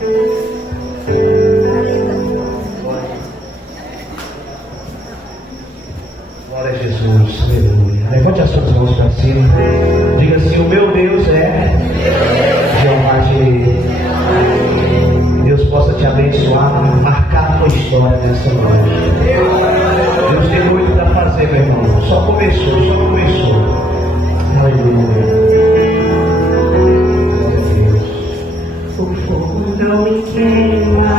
Glória a Jesus, aleluia. Levante as suas mãos para cima. Diga assim: o meu Deus é Jeová Jireh. Deus possa te abençoar, marcar a tua história nessa noite. Deus tem muito para fazer, meu irmão. Só começou. Aleluia. Glória a Deus. O fogo não me queima.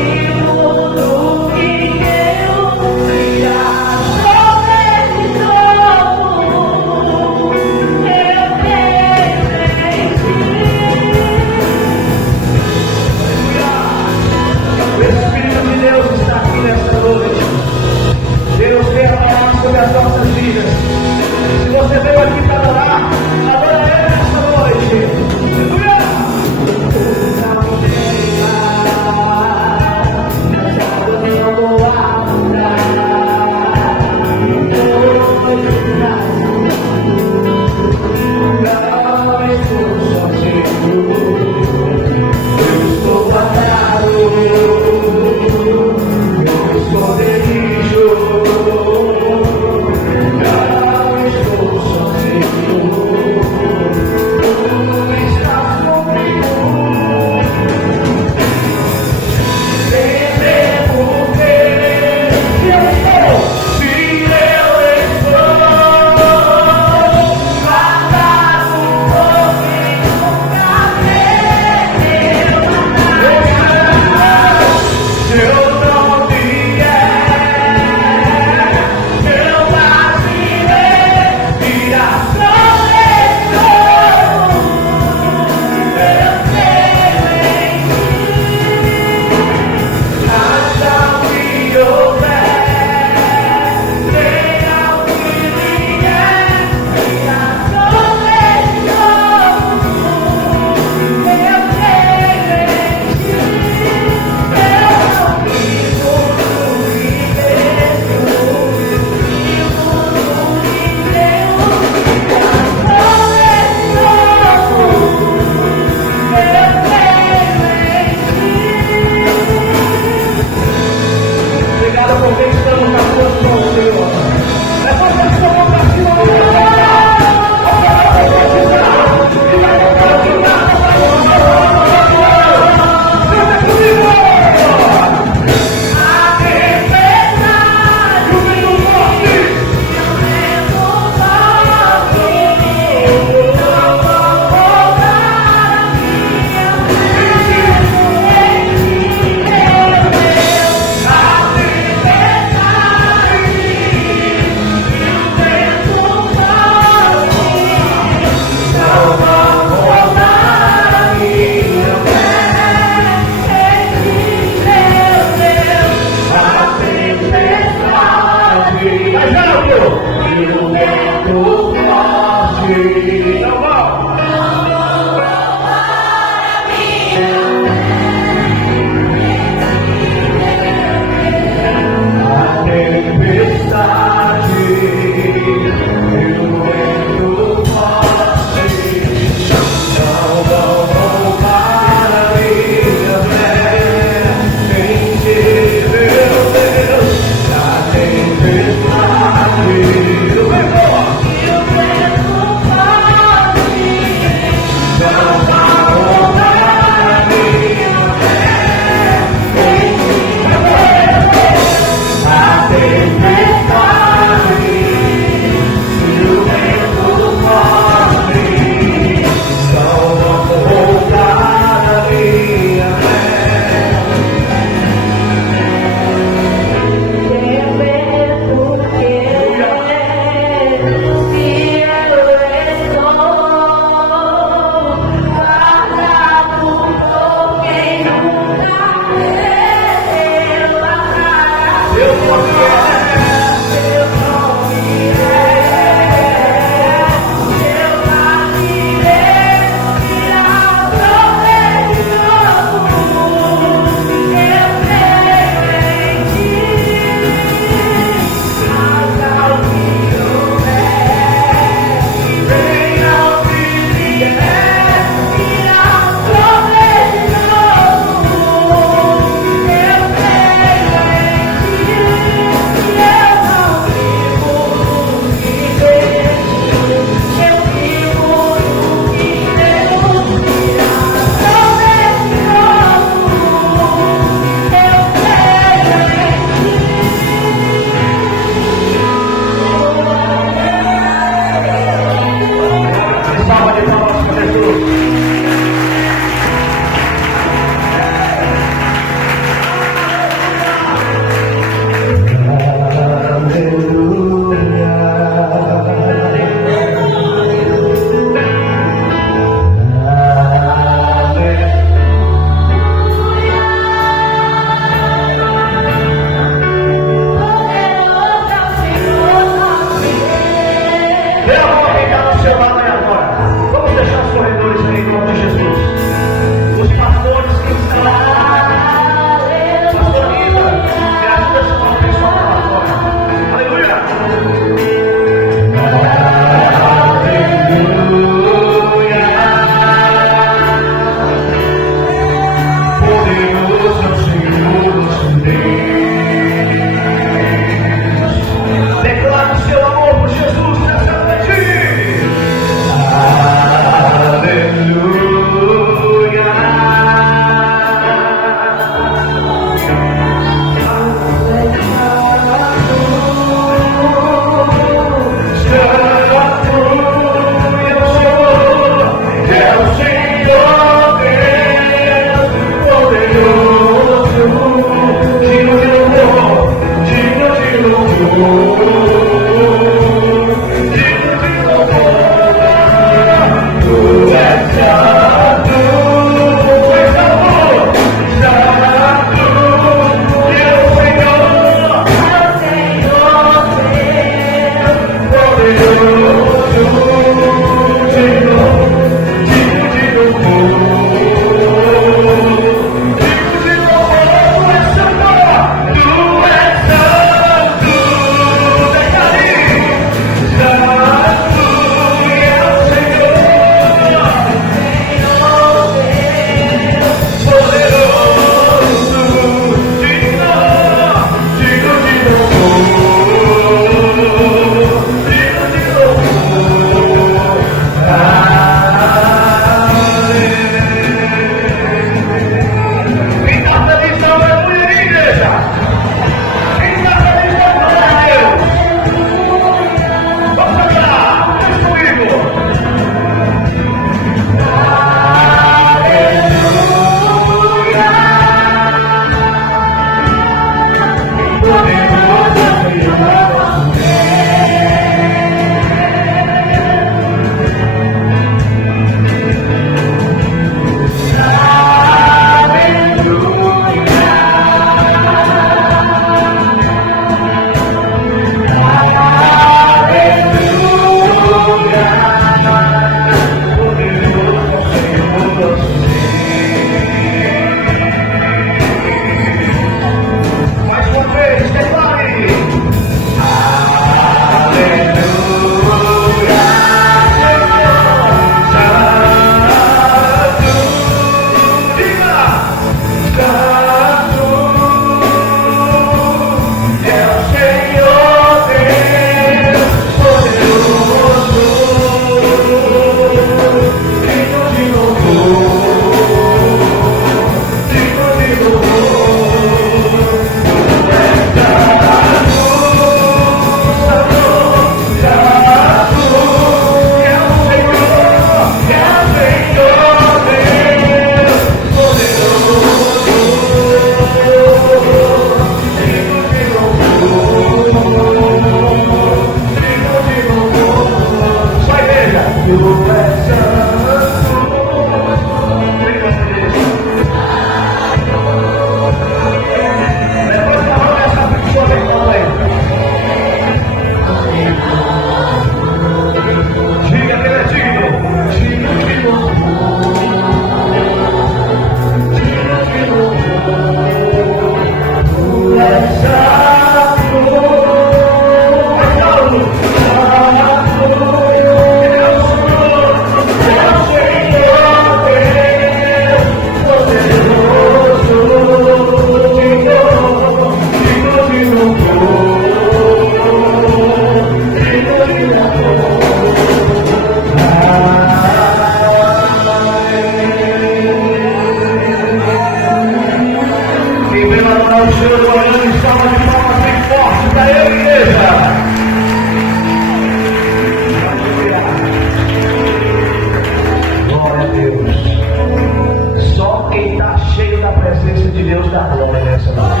Deus dá glória nessa noite.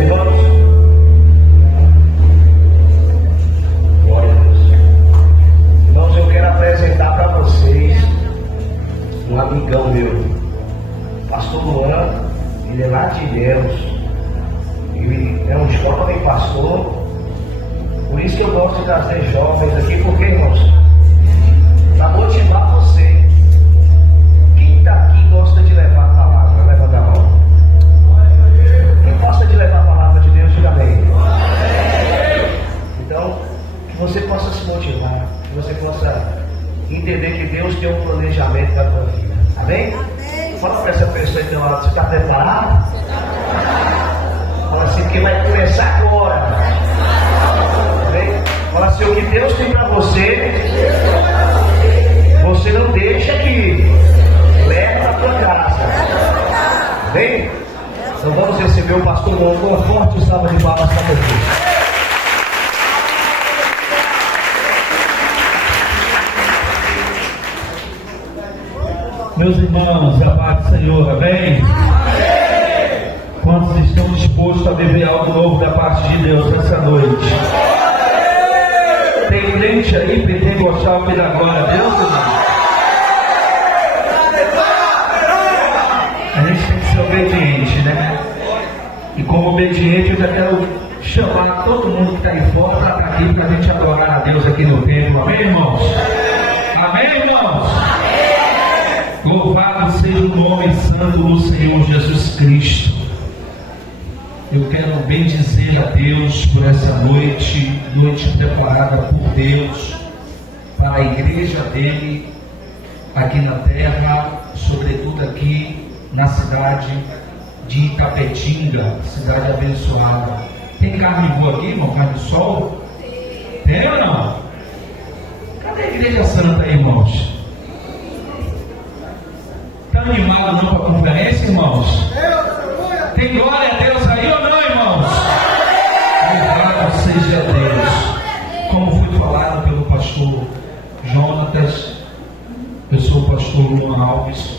Irmãos, glória a Deus. Irmãos, eu quero apresentar para vocês um amigão meu, pastor Luan. Ele é lá de Ilhéus. Ele é um jovem pastor. Por isso que eu gosto de trazer jovens aqui, porque, irmãos, para motivar você. Quem está aqui gosta de levar a palavra? Levanta a mão. Quem gosta de levar a palavra de Deus, diga amém. Então, que você possa se motivar, que você possa entender que Deus tem um planejamento para a tua vida. Amém? Fala para essa pessoa então, você está preparado? Fala assim, que vai começar agora. Amém? Fala assim, o que Deus tem para você, você não deixa que leve para a tua casa. Amém? Então vamos receber o pastor Luan com uma forte salva de palmas para você. Meus irmãos, a paz do Senhor, amém? Quantos estão dispostos a viver algo novo da parte de Deus essa noite? Tem crente aí pentecostal que dá glória a Deus, irmão? A gente tem que ser obediente, né? E como obediente, eu já quero chamar todo mundo que está aí fora para estar aqui, para a gente adorar a Deus aqui no templo, amém, irmãos? Amém, irmãos? Louvado seja o nome santo do Senhor Jesus Cristo. Eu quero bendizer a Deus por essa noite preparada por Deus para a igreja dele aqui na terra, sobretudo aqui na cidade de Itapetinga, cidade abençoada. Tem carne boa aqui, irmão? Carne do sol? Tem ou não? Cadê a igreja santa aí, irmãos? Está animado não para a conferência, irmãos? Tem glória a Deus aí ou não, irmãos? Louvado seja Deus. Como foi falado pelo pastor Jonatas, eu sou o pastor Luan Alves,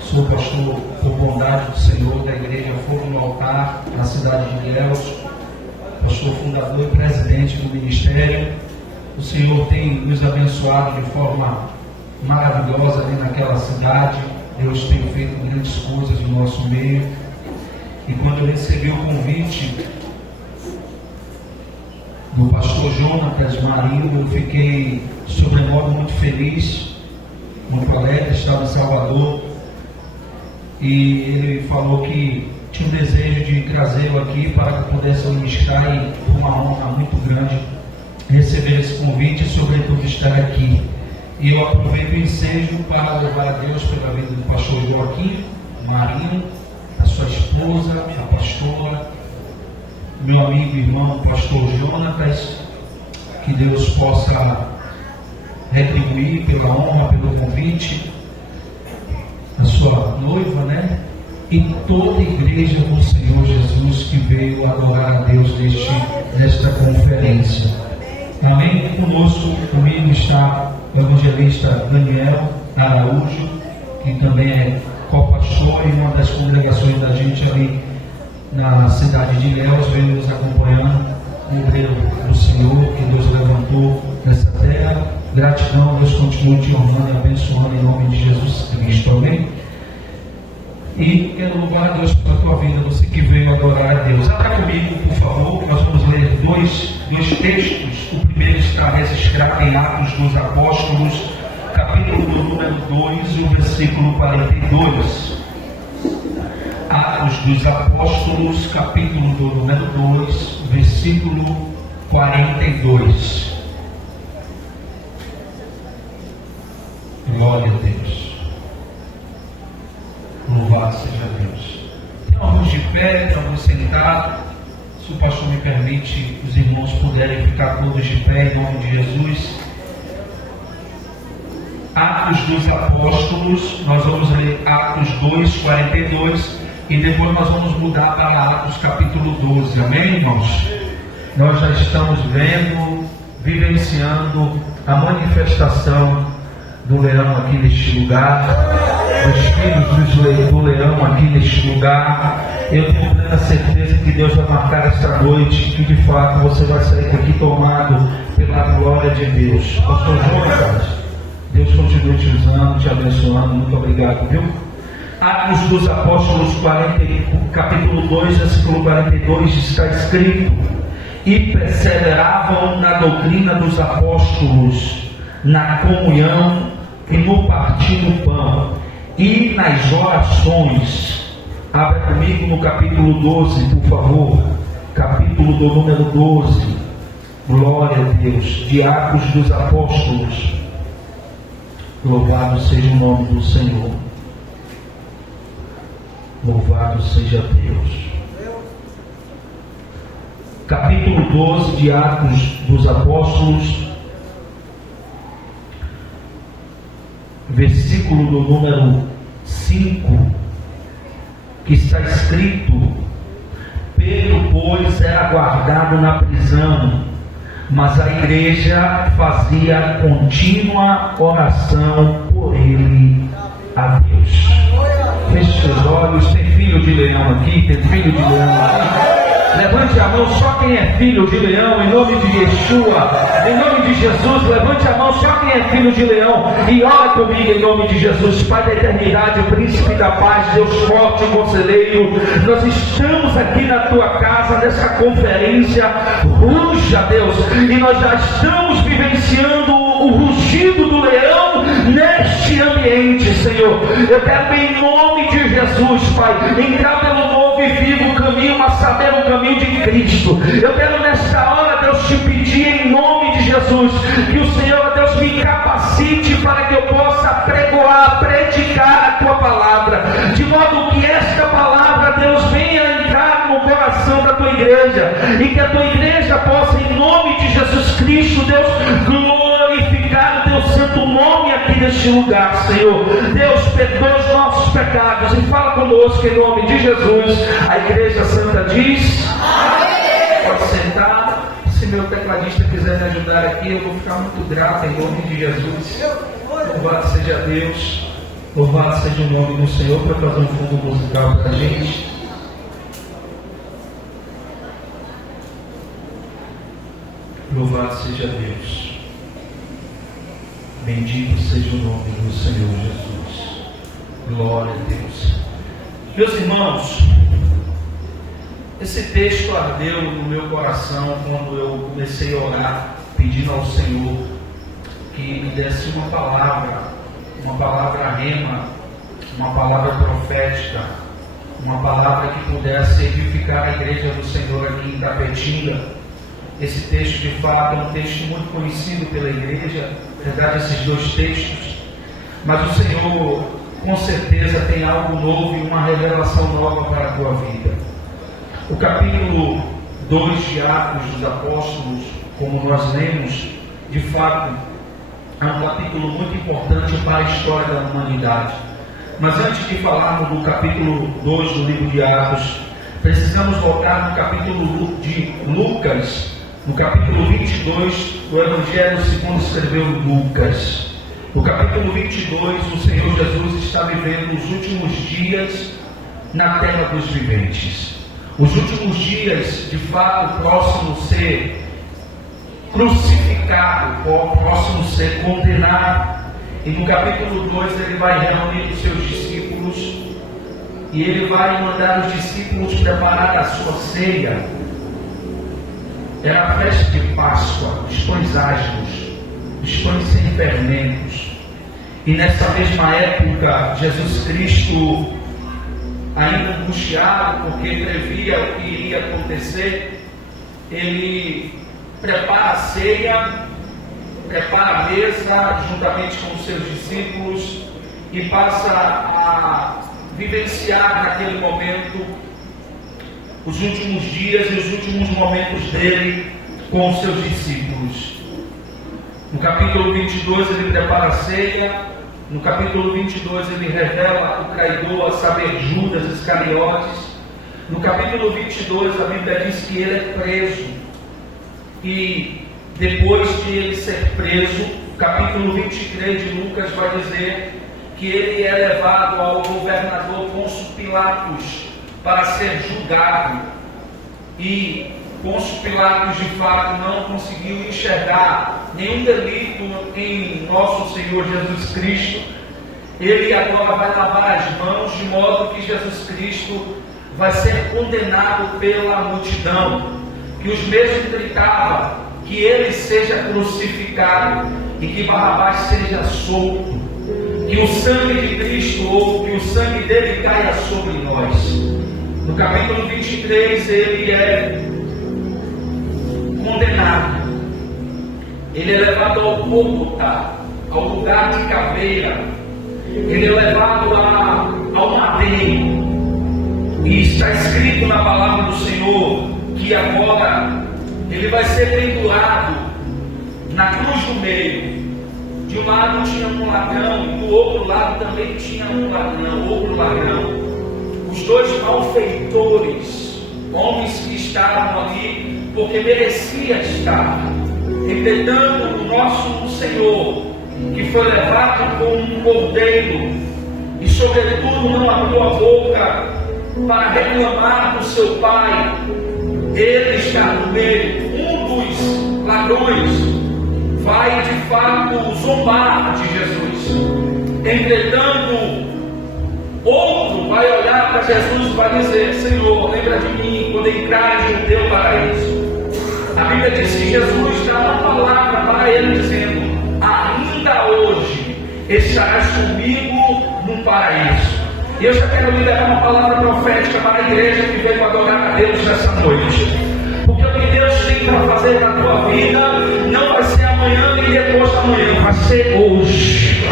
sou pastor por bondade do Senhor da igreja Fogo no Altar, na cidade de Ilhéus, pastor fundador e presidente do ministério. O Senhor tem nos abençoado de forma maravilhosa ali naquela cidade. Deus tem feito grandes coisas no nosso meio. E quando eu recebi o convite do pastor Jonatas Marinho, eu fiquei sobremodo muito feliz, muito alegre. Estava em Salvador e ele falou que tinha um desejo de trazê-lo aqui para que eu pudesse ministrar, e foi uma honra muito grande receber esse convite e sobretudo estar aqui. E eu aproveito o ensejo para louvar a Deus pela vida do pastor Joaquim Marinho, a sua esposa, a pastora, meu amigo e irmão pastor Jonatas. Que Deus possa retribuir pela honra, pelo convite, a sua noiva, né? E toda a igreja do Senhor Jesus que veio adorar a Deus nesta conferência. Amém? Comigo está o evangelista Daniel Araújo, que também é co-pastor e uma das congregações da gente ali na cidade de Ilhéus, veio nos acompanhando, o obreiro do Senhor que Deus levantou nessa terra. Gratidão, Deus continue te honrando e abençoando em nome de Jesus Cristo, amém? E quero louvar a Deus pela tua vida, você que veio adorar a Deus. Abra comigo, por favor, nós vamos ler dois textos. O primeiro está registrado em Atos dos Apóstolos, capítulo número 2 e o versículo 42. Atos dos Apóstolos, capítulo número 2, versículo 42. Glória a Deus. Louvado seja Deus. Tem alguns de pé, tem alguns sentados. Se o pastor me permite, os irmãos puderem ficar todos de pé em nome de Jesus. Atos dos Apóstolos, nós vamos ler Atos 2, 42 e depois nós vamos mudar para Atos capítulo 12, amém, irmãos? Nós já estamos vendo, vivenciando a manifestação do leão aqui neste lugar, dos filhos do leão aqui neste lugar. Eu tenho plena certeza que Deus vai marcar esta noite, que de fato você vai sair daqui tomado pela glória de Deus. Pastor Jonas, Deus continue te usando, te abençoando. Muito obrigado, viu? Atos dos Apóstolos, capítulo 2, versículo 42, está escrito: e perseveravam na doutrina dos apóstolos, na comunhão e no partir do pão e nas orações. Abra comigo no capítulo 12, por favor. Capítulo do número 12. Glória a Deus. De Atos dos Apóstolos. Louvado seja o nome do Senhor. Louvado seja Deus. Capítulo 12 de Atos dos Apóstolos, versículo do número 5, que está escrito: Pedro, pois, era guardado na prisão, mas a igreja fazia contínua oração por ele a Deus. Feche seus olhos. Tem filho de leão aqui? Tem filho de leão aqui? Levante a mão só quem é filho de leão, em nome de Yeshua, em nome de Jesus. Levante a mão só quem é filho de leão e ora comigo em nome de Jesus. Pai da eternidade, o príncipe da paz, Deus forte, conselheiro, nós estamos aqui na tua casa, nessa conferência. Ruja, Deus, e nós já estamos vivenciando o rugido do leão neste ambiente, Senhor. Eu quero em nome de Jesus, Pai, entrar pelo novo e vivo caminho, mas saber o caminho de Cristo. Eu quero nesta hora, Deus, te pedir em nome de Jesus, que o Senhor, Deus, me capacite para que eu possa pregoar, predicar a tua palavra, de modo que esta palavra, Deus, venha entrar no coração da tua igreja, e que a tua igreja possa, em nome de Jesus Cristo, Deus, glorificar o teu santo nome aqui neste lugar, Senhor. Deus, perdoa os nossos pecados e fala conosco em nome de Jesus. A igreja santa diz: amém. Pode sentar. Se meu tecladista quiser me ajudar aqui, eu vou ficar muito grato em nome de Jesus. Louvado seja Deus, louvado seja o nome do Senhor, para fazer um fundo musical para a gente. Louvado seja Deus. Bendito seja o nome do Senhor Jesus. Glória a Deus. Meus irmãos, esse texto ardeu no meu coração quando eu comecei a orar, pedindo ao Senhor que me desse uma palavra rema, uma palavra profética, uma palavra que pudesse edificar a igreja do Senhor aqui em Tapetinga. Esse texto, de fato, é um texto muito conhecido pela igreja, na verdade, esses dois textos, mas o Senhor, com certeza, tem algo novo e uma revelação nova para a tua vida. O capítulo 2 de Atos dos Apóstolos, como nós lemos, de fato, é um capítulo muito importante para a história da humanidade. Mas antes de falarmos do capítulo 2 do livro de Atos, precisamos voltar no capítulo de Lucas, no capítulo 22 do Evangelho segundo escreveu Lucas. No capítulo 22, o Senhor Jesus está vivendo os últimos dias na terra dos viventes. Os últimos dias, de fato, próximo a ser crucificado, próximo a ser condenado. E no capítulo 2 ele vai reunir os seus discípulos e ele vai mandar os discípulos preparar a sua ceia. Era a festa de Páscoa, os pães asmos, os pães sem fermentos. E nessa mesma época, Jesus Cristo, ainda angustiado porque previa o que iria acontecer, ele prepara a ceia, prepara a mesa juntamente com os seus discípulos e passa a vivenciar naquele momento os últimos dias e os últimos momentos dele com os seus discípulos. No capítulo 22 ele prepara a ceia. No capítulo 22 ele revela o traidor, a saber, Judas Iscariotes. No capítulo 22 a Bíblia diz que ele é preso. E depois de ele ser preso, capítulo 23 de Lucas vai dizer que ele é levado ao governador Pôncio Pilatos para ser julgado. E Pôncio Pilatos, de fato, não conseguiu enxergar nenhum delito em nosso Senhor Jesus Cristo. Ele agora vai lavar as mãos, de modo que Jesus Cristo vai ser condenado pela multidão, que os mesmos gritavam que ele seja crucificado e que Barrabás seja solto, que o sangue de Cristo ou que o sangue dele caia sobre nós. No capítulo 23 ele é condenado, ele é levado ao Gólgota, ao lugar de caveira, ele é levado ao madeiro, e está escrito na palavra do Senhor que agora ele vai ser pendurado na cruz do meio. De um lado tinha um ladrão e do outro lado também tinha um ladrão, outro ladrão. Os dois malfeitores, homens que estavam ali porque merecia estar. Entretanto, o nosso Senhor, que foi levado como um cordeiro e sobretudo não abriu a boca para reclamar do seu Pai, ele está no meio. Um dos ladrões vai de fato zombar de Jesus. Entretanto, outro vai olhar para Jesus e vai dizer: Senhor, lembra de mim quando entrares no teu paraíso. A Bíblia diz que Jesus dá uma palavra para ele dizendo: ainda hoje estarás comigo no paraíso. E eu já quero lhe dar uma palavra profética para a igreja que veio adorar a Deus nessa noite. Porque o que Deus tem para fazer na tua vida não vai ser amanhã nem depois da manhã, vai ser hoje.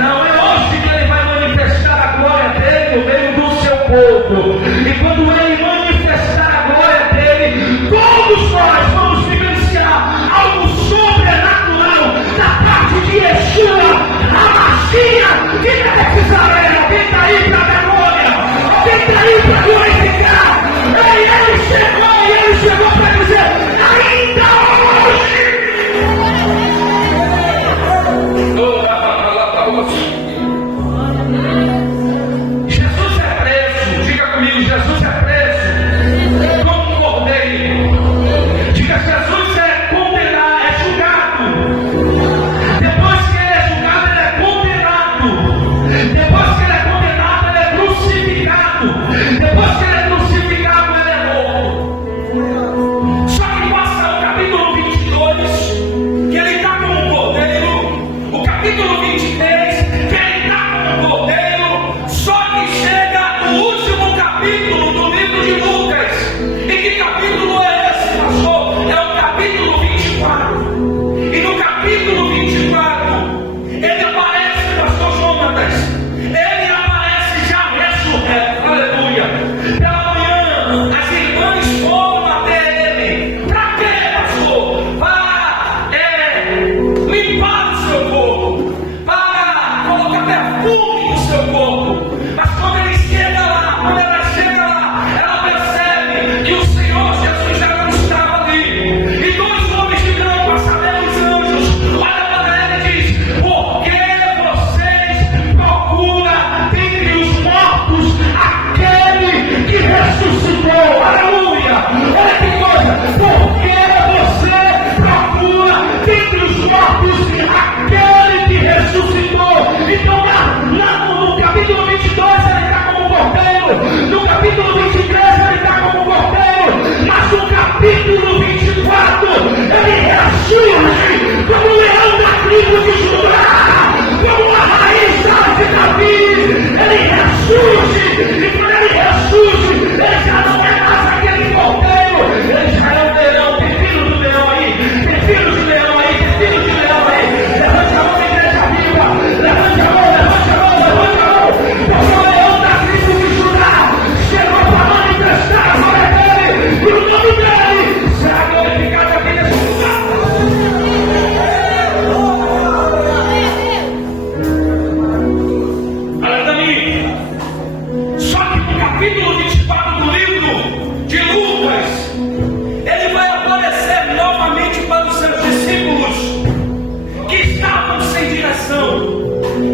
Não é hoje que Ele vai manifestar a glória dele no meio do seu povo. E quando Ele manifestar a glória dele, todos nós vamos vivenciar algo sobrenatural da parte de Yeshua, a Mashiach de Nazaré. Alguém está aí para a glória? Alguém está aí para glorificar? Ele chegou para dizer: ainda hoje. Jesus é preso. Diga comigo: Jesus é preso.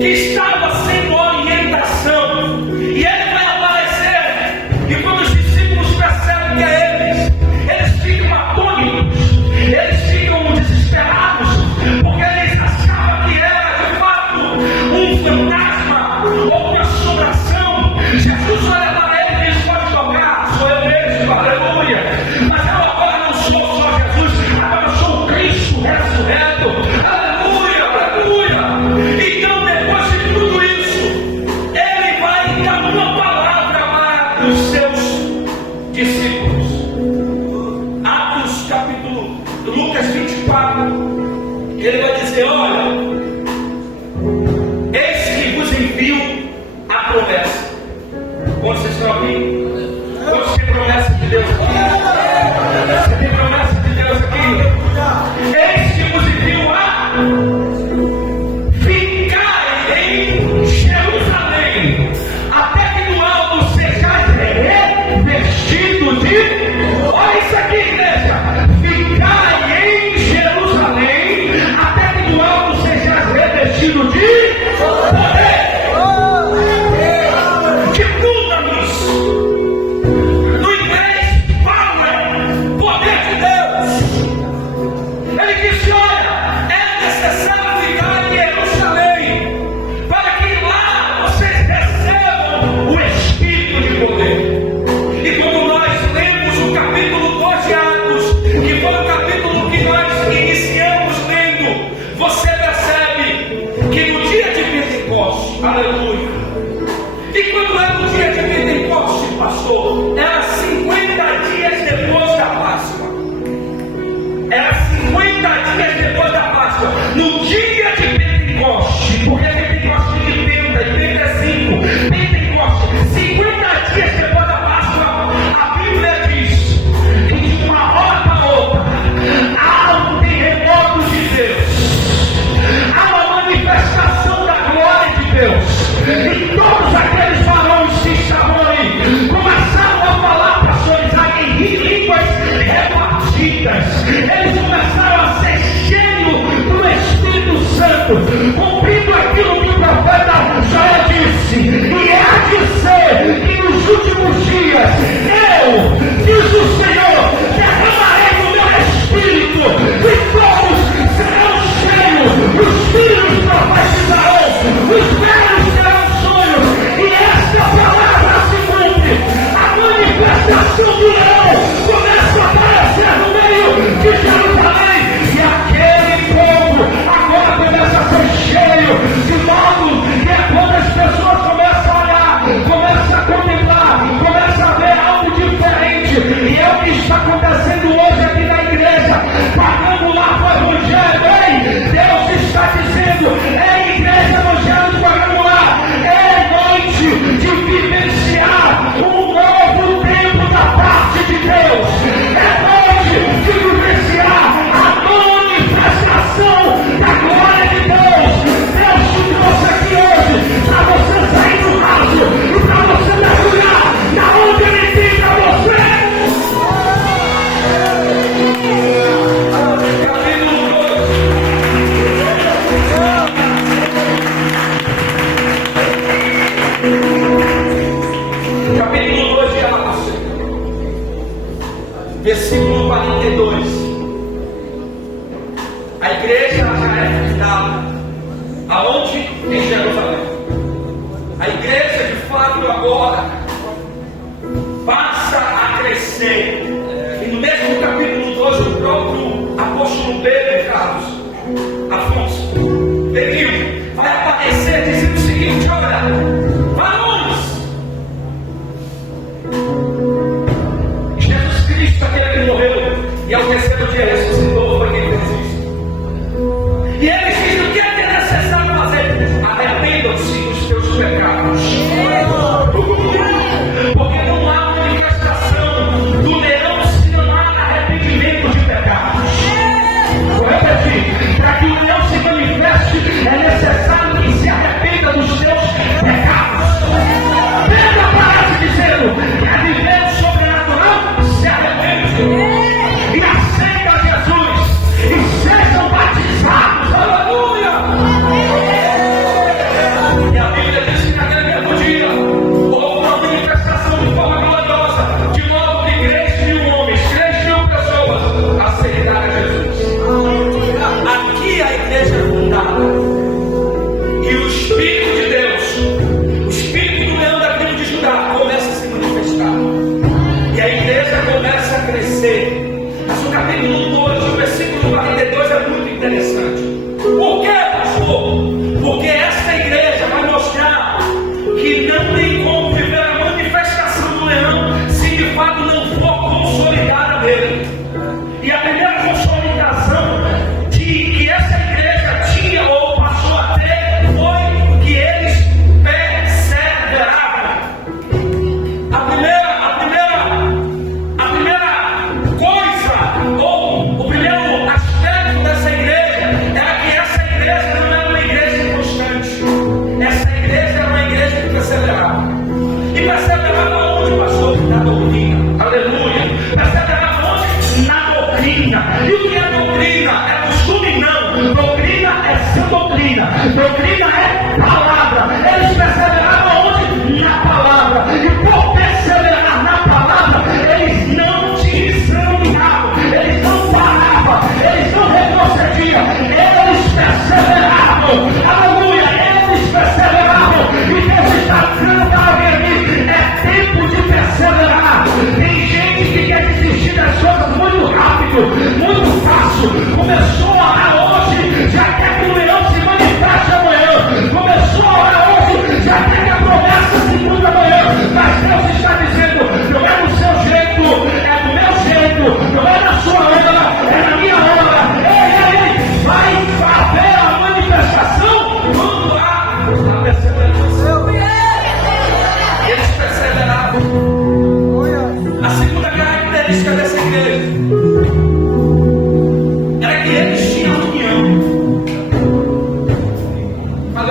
que estava sem orientação. E ele vai aparecer. E quando os discípulos percebem que é eles ficam atônitos, eles ficam desesperados, porque eles achavam que era de fato um fantasma ou uma assombração. Jesus olha para ele e diz: pode tocar, sou eu mesmo, aleluia. Mas eu agora não sou só Jesus, agora eu sou o Cristo ressurreto, aleluia, aleluia. Então, depois de tudo isso, ele vai dar uma palavra para os seus discípulos. Atos capítulo Lucas 24, ele vai dizer: olha, eis que vos envio a promessa. Quando vocês estão aqui? Quantos têm promessa de Deus aqui? Você tem promessa de Deus aqui? Eis que vos envio a ficar em Jerusalém, até que do alto sejais revestido de... Olha isso aqui, igreja! Ficar em Jerusalém, até que do alto sejais revestido de poder. Que dunamis. No inglês, power, poder de Deus. Ele disse: olha, é necessário ficar em Jerusalém, para que lá vocês recebam o Espírito de poder. E quando nós lemos o capítulo 2 de Atos, que foi o capítulo que nós iniciamos lendo, você percebe que no dia de Pentecostes, aleluia, e quando era o dia de Pentecostes, pastor, era 50 dias depois da Páscoa. Era 50 dias depois da Páscoa. No dia de Pentecostes, porque Pentecostes de Penta, e Penta é 5. Pentecostes, 50 dias depois da Páscoa, a Bíblia diz que de uma hora para outra há um terremoto de Deus, há uma manifestação da glória de Deus. E todos aqueles varões que estavam ali começaram a falar, pastores, em línguas repartidas. Eles começaram a ser cheios do Espírito Santo, cumprindo aquilo que o profeta Joel disse. E há de ser que nos últimos dias eu, diz o Senhor, derramarei o meu Espírito, e todos serão cheios, os filhos profetizarão, os velhos terão sonhos, e esta palavra se cumpre. A manifestação do leão começa a aparecer no meio de Jerusalém, e aquele povo agora começa a ser cheio, de modo que é quando as pessoas começam a olhar, começam a contemplar, começam a ver algo diferente. E é o que está acontecendo hoje aqui na igreja, pagando lá para o Evangelho. Ei, Deus está dizendo: ei, igreja evangélica, pagando lá, é noite de vivenciar um novo tempo da parte de Deus. É noite de vivenciar a manifestação da glória de Deus. Deus te trouxe aqui hoje para você sair do raso e para você mergulhar na onde Ele tem para você. Capítulo 2 de Atos, versículo 42. A igreja já é fundada aonde? Em Jerusalém. A igreja de fato agora passa a crescer. E no mesmo capítulo 12, o próprio apóstolo Pedro, Carlos Afonso, Pedrinho, vai aparecer dizendo o seguinte: olha, varões, Jesus Cristo, aquele que morreu e ao terceiro dia ressuscitou, foi quem fez isso. E ele diz: o que é necessário fazer? Arrependam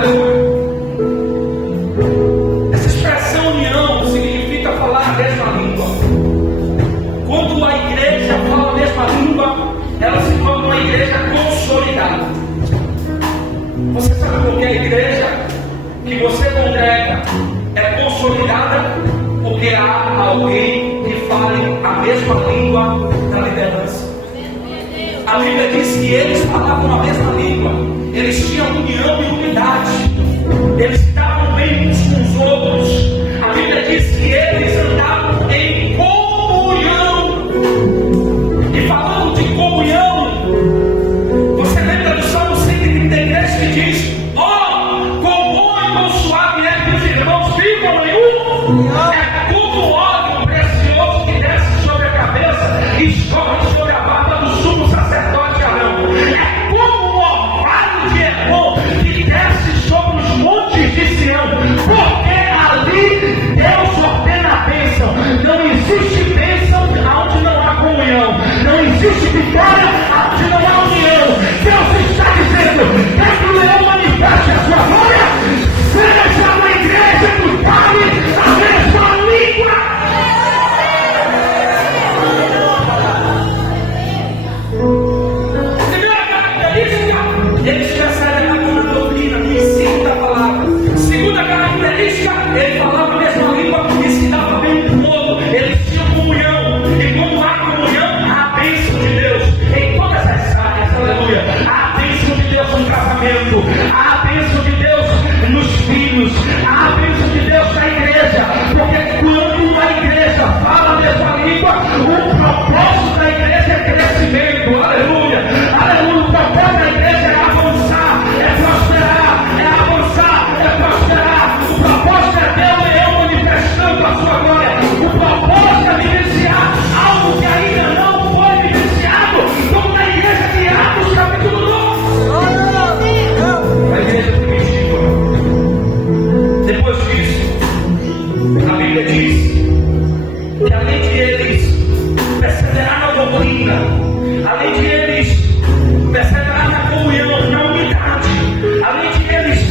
Aleluia. Essa expressão união significa falar a mesma língua. Quando a igreja fala a mesma língua, ela se torna uma igreja consolidada. Você sabe por que a igreja que você congrega é consolidada? Porque há alguém que fale a mesma língua da liderança. A Bíblia diz que eles falavam a mesma língua, eles tinham união e unidade, eles estavam bem uns com os outros. A Bíblia diz que eles andavam em comunhão. E falando de comunhão, você lembra do Salmo 133 que diz: ó, quão bom e quão suave é que os irmãos vivam em um. É como óleo precioso que desce sobre a cabeça e escorre sobre a barba do sumo sacerdote Arão. É como o orvalho de Hermon que desce sobre os montes de Sião. Porque ali Deus ordena a bênção. Não existe bênção onde não há comunhão. Não existe vitória onde não há união. Deus está dizendo: quer que o leão manifeste a sua glória? Seja uma igreja que fale a mesma língua. Primeira característica, eles percebem a doutrina, no ensino da palavra. Segunda característica, ele falava a mesma língua e se dava bem com o outro. Eles tinham comunhão. E como há comunhão, há a bênção de Deus em todas as áreas. Aleluia. Há a bênção de Deus no casamento. Há a bênção de Deus nos filhos. Há a bênção de Deus na igreja. Porque quando a igreja fala a mesma língua, o propósito da igreja é crescimento. Aleluia. Aleluia. O propósito da igreja é avançar, é prosperar, é avançar, é prosperar. O propósito é Deus e eu manifestando a sua glória. O propósito é vivenciar algo que ainda não foi vivenciado, como na igreja de Atos, capítulo 9. A igreja primitiva. Depois disso, a Bíblia diz que além de eles perseverar na doutrina, além de eles perseverar na comunhão, na unidade, além de eles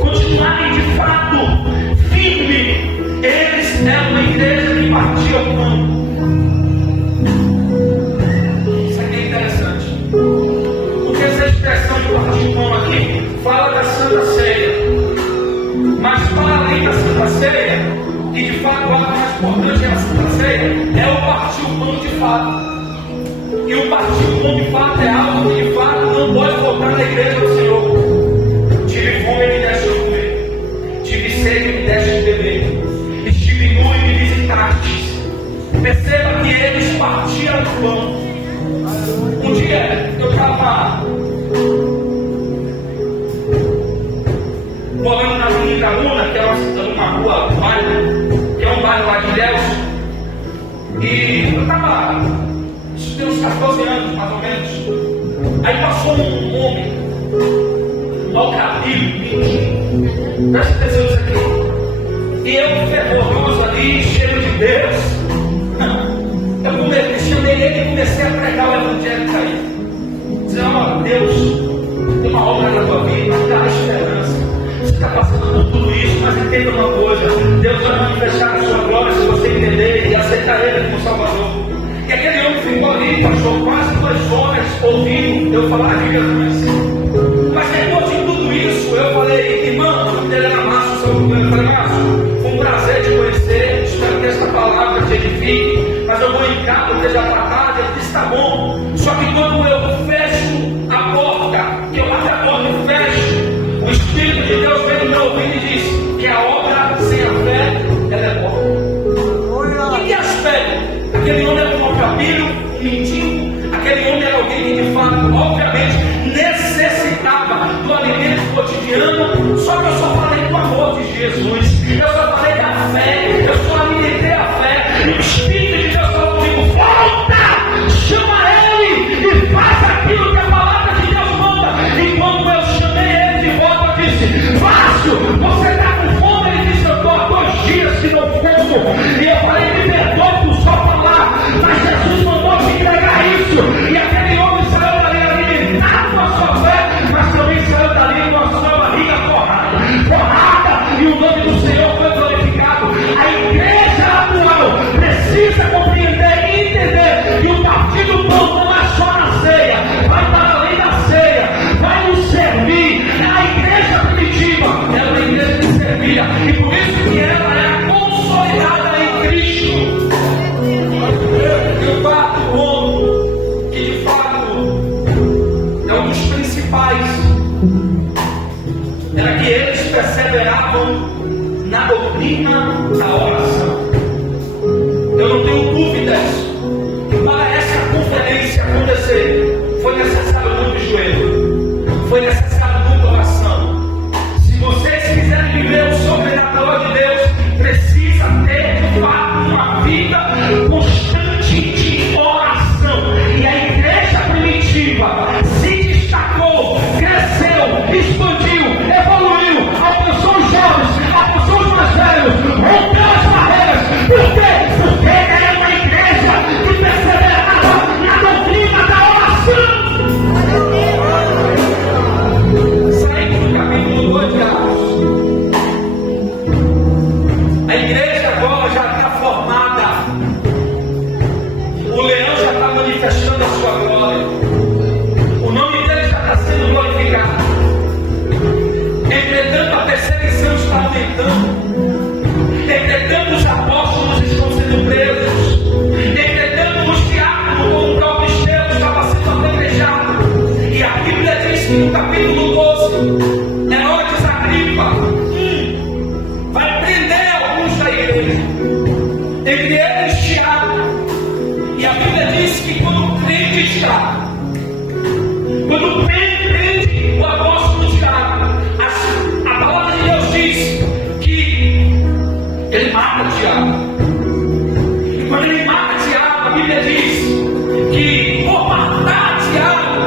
continuarem de fato firmes, eles eram uma igreja que partia o pão. Isso aqui é interessante, porque essa expressão de partir o pão aqui fala da Santa Ceia, mas para além da Santa Ceia, e de fato algo mais importante na Santa Ceia é o partir o pão de fato. E o partir o pão de fato é algo que de fato não pode voltar na igreja do Senhor. Tive fome e me deste de comer, tive sede e me deste de beber, estive nu e me visitastes. Perceba que eles partiam o pão. Um dia eu estava morando na Avenida Luna, que é uma rua, um bairro, que é um bairro lá de Ilhéus. E eu estava, isso tem uns 14 anos mais ou menos. Aí passou um homem, ao cabelo, menino, presta atenção nisso aqui. E eu, fervoroso ali, cheio de Deus, eu chamei ele e comecei a pregar o evangelho para ele. Dizendo: ó, Deus tem uma obra na tua vida, dá esperança. Você está passando por tudo isso, mas entenda uma coisa: Deus vai manifestar a sua glória se você entender e aceitar Ele como Salvador. E aquele homem ficou ali, passou quase 2 horas ouvindo eu falar de Jesus. Mas depois de tudo isso, eu falei: irmão, o nome dele era Márcio, eu falei: Márcio, foi um prazer te conhecer, espero que esta palavra te edifique, mas eu vou em casa, porque já está tarde. Ele disse: tá bom. Só que quando eu fecho a porta, que eu abro a porta e fecho, o Espírito de Deus veio no meu ouvido e disse que a obra sem a fé, ela é morta. E que aspecto? Aquele homem era um maltrapilho, um mendigo. Aquele homem era alguém que de fato, obviamente, necessitava do alimento cotidiano. Só que eu só falei do amor de Jesus. Eu só falei da fé. Eu só alimentei a fé. E o Espírito de Deus falou comigo: volta! Chama ele e faça aquilo que a palavra de Deus manda. E quando eu chamei ele de volta, eu disse: Márcio, você está com fome? Ele disse: eu estou há 2 dias que não como. E eu falei: me perdoe por só falar, mas Jesus mandou te entregar isso. E aquele homem saiu dali alimentado com a sua fé, mas também saiu dali com a sua barriga forrada. era que eles perseveravam na doutrina da oração. Eu não tenho dúvidas que para essa conferência acontecer, foi necessário muito joelho, foi necessário muita oração. Se vocês quiserem viver o sobrenatural de Deus, precisa ter de fato uma vida constante de oração. E a igreja primitiva se destacou, cresceu, expandiu, evoluiu, alcançou os jovens, alcançou os mais velhos, rompeu as barreiras. Por quê? Porque era uma igreja que perseverava na doutrina da oração. Saímos do capítulo 2 de Atos. A igreja agora já está formada. O leão já está manifestando a sua glória. O nome dele já está sendo glorificado. Entretanto, a perseguição está aumentando. Entretanto, os apóstolos estão sendo presos. Entretanto, os diáconos, como o próprio Estevão, estava sendo apedrejado. E a Bíblia diz que no capítulo 12, Herodes Agripa vai prender alguns da igreja. Entre eles, Tiago. E a Bíblia diz que quando o crente está, quando o crente prende o apóstolo Tiago, a palavra de Deus diz que ele mata Tiago. E quando ele mata Tiago, a Bíblia diz que por matar Tiago,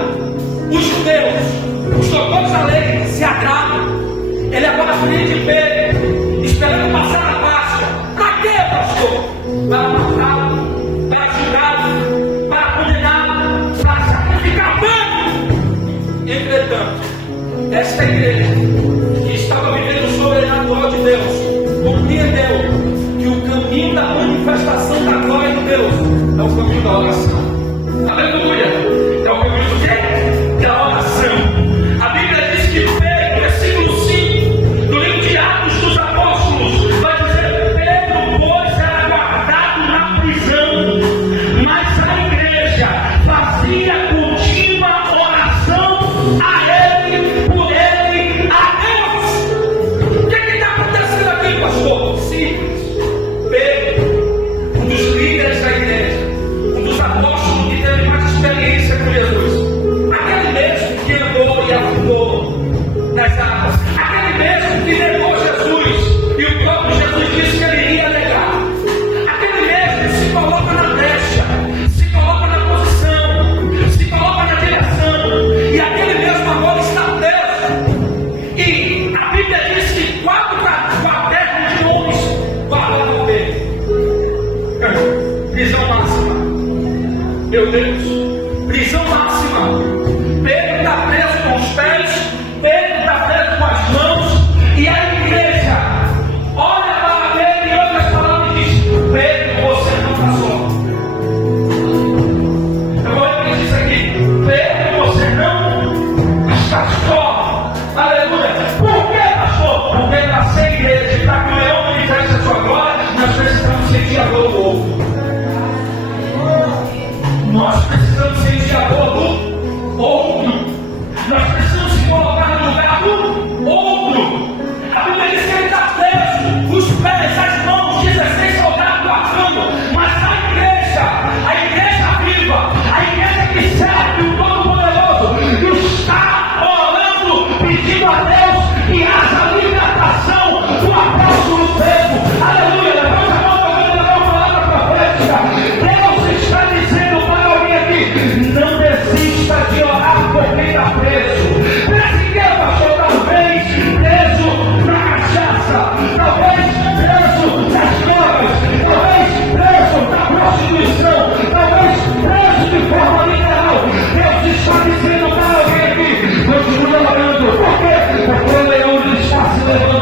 os judeus, os doutores da lei, se agradam. Ele agora prende Pedro, esperando passar a Páscoa. Para quê, pastor? Para matá-lo, para julgá-lo, para condená-lo, para sacrificar Pedro. Entretanto, esta igreja que estava vivendo o sobrenatural de Deus compreendeu que o caminho da manifestação da glória de Deus é o caminho da oração. Aleluia! É o caminho do quê? Da oração. A Bíblia diz que Pedro, versículo 5, no livro de Atos dos Apóstolos, vai dizer: Pedro, pois, era guardado na prisão, mas a igreja fazia contínua oração a ele, por ele, a Deus. O que está acontecendo aqui, pastor? Simples. Pedro, um dos líderes da igreja, um dos apóstolos que teve mais experiência com Jesus, aquele mesmo que andou e afundou nas águas, aquele mesmo que negou Jesus e o próprio Jesus disse que ele iria negar, aquele mesmo que se coloca na brecha, se coloca na posição, se coloca na direção, e aquele mesmo agora está preso. E a Bíblia diz que 4 quaternos de homens guardaram dele. Prisão máxima. Meu Deus, prisão máxima. Pedro está preso com os pés, Pedro está preso com as mãos, e a igreja olha para ele e outras palavras e diz: Pedro, você não está só. Eu vou repetir isso aqui: Pedro, você não está só. Aleluia. Por que, pastor? Porque para ser igreja, para que o leão manifeste a sua glória, nós precisamos sentir a dor do outro. Nós precisamos sentir a dor do outro. Nós precisamos se colocar no lugar do outro. A Bíblia diz que ele está preso, os pés, as mãos, 16 soldados guardando. Mas a igreja viva, a igreja que serve o Todo-Poderoso, está orando, pedindo a Deus que haja libertação do apóstolo Pedro. Aleluia. Levanta a mão para ver uma palavra profética. Deus está dizendo para alguém aqui: não desista de orar por quem está preso. Parece que é, pastor, talvez preso na cachaça, talvez preso nas drogas, talvez preso na prostituição, talvez preso de forma literal. Deus está dizendo para alguém aqui: continue orando. Por quê? Porque o leão está se levantando.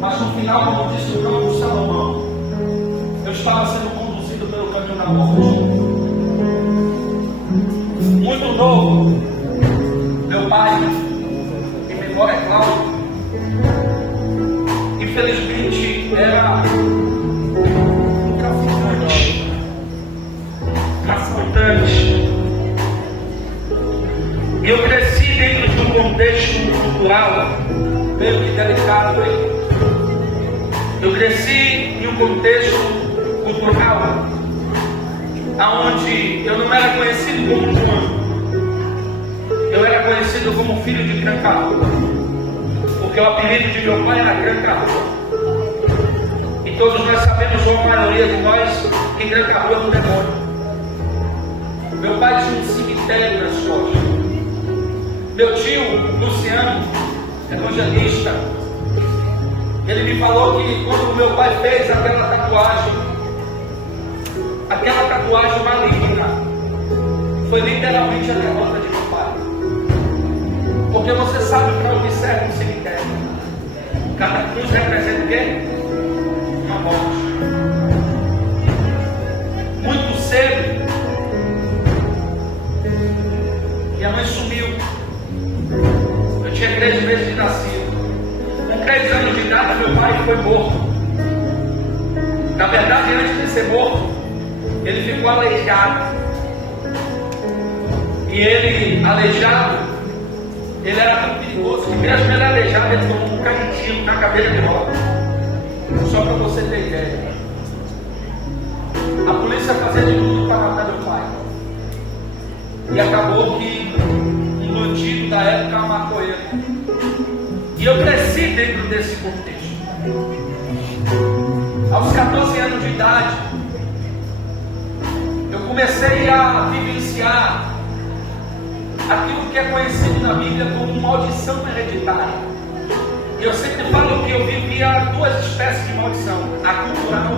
Mas no final, como disse o próprio Salomão, eu estava sendo conduzido pelo caminho da morte. Muito novo, meu pai, que memória é Cláudio, infelizmente era um traficante. E eu cresci dentro de um contexto cultural meio que delicado. Eu cresci em um contexto cultural onde eu não era conhecido como João, eu era conhecido como filho de Crancahua, porque o apelido de meu pai era Crancahua. E todos nós sabemos, ou a maioria de nós, que Crancahua é um demônio. Meu pai tinha um cemitério nas costas. Meu tio, Luciano, evangelista, ele me falou que quando meu pai fez aquela tatuagem maligna, foi literalmente a derrota de meu pai. Porque você sabe para onde serve um cemitério. Cada cruz representa o quê? Uma morte. Muito cedo, minha mãe sumiu. Eu tinha 3 meses de nascido. Com 3 anos de idade, meu pai foi morto. Na verdade, antes de ser morto, ele ficou aleijado. E ele, aleijado, ele era tão perigoso que mesmo ele aleijado, ele tomou um carinho na cadeira de roda. Só para você ter ideia. A polícia fazia de tudo para matar meu pai. E acabou que um bandido da época matou ele. E eu cresci dentro desse contexto. Aos 14 anos de idade, eu comecei a vivenciar aquilo que é conhecido na Bíblia como maldição hereditária. Eu sempre falo que eu vivia 2 espécies de maldição. A cultural,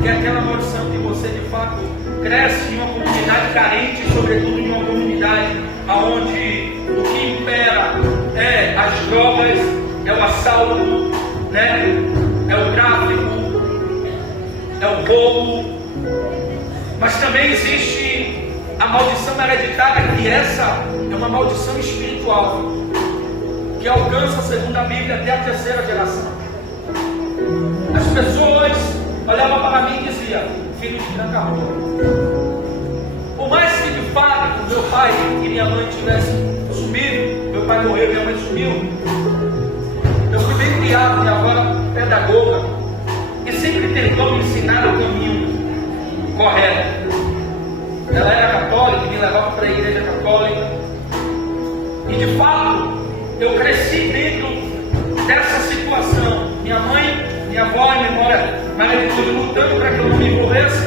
que é aquela maldição que você de fato cresce em uma comunidade carente, sobretudo em uma comunidade onde o que impera é as drogas, é o assalto, né? É o tráfico, é o roubo. Mas também existe a maldição hereditária, que essa é uma maldição espiritual, que alcança, segundo a Bíblia, até a 3ª geração. As pessoas olhavam para mim e diziam: filho de Crancahua. Por mais que de fato meu pai e minha mãe tivessem sumido, meu pai morreu e minha mãe sumiu, eu fui bem criado, minha avó pedagoga, e sempre tentou me ensinar o caminho correto. Ela era católica, me levava para a igreja católica. E de fato, eu cresci dentro dessa situação. Minha mãe, minha avó, em memória, maravilhosa, lutando para que eu não me envolvesse,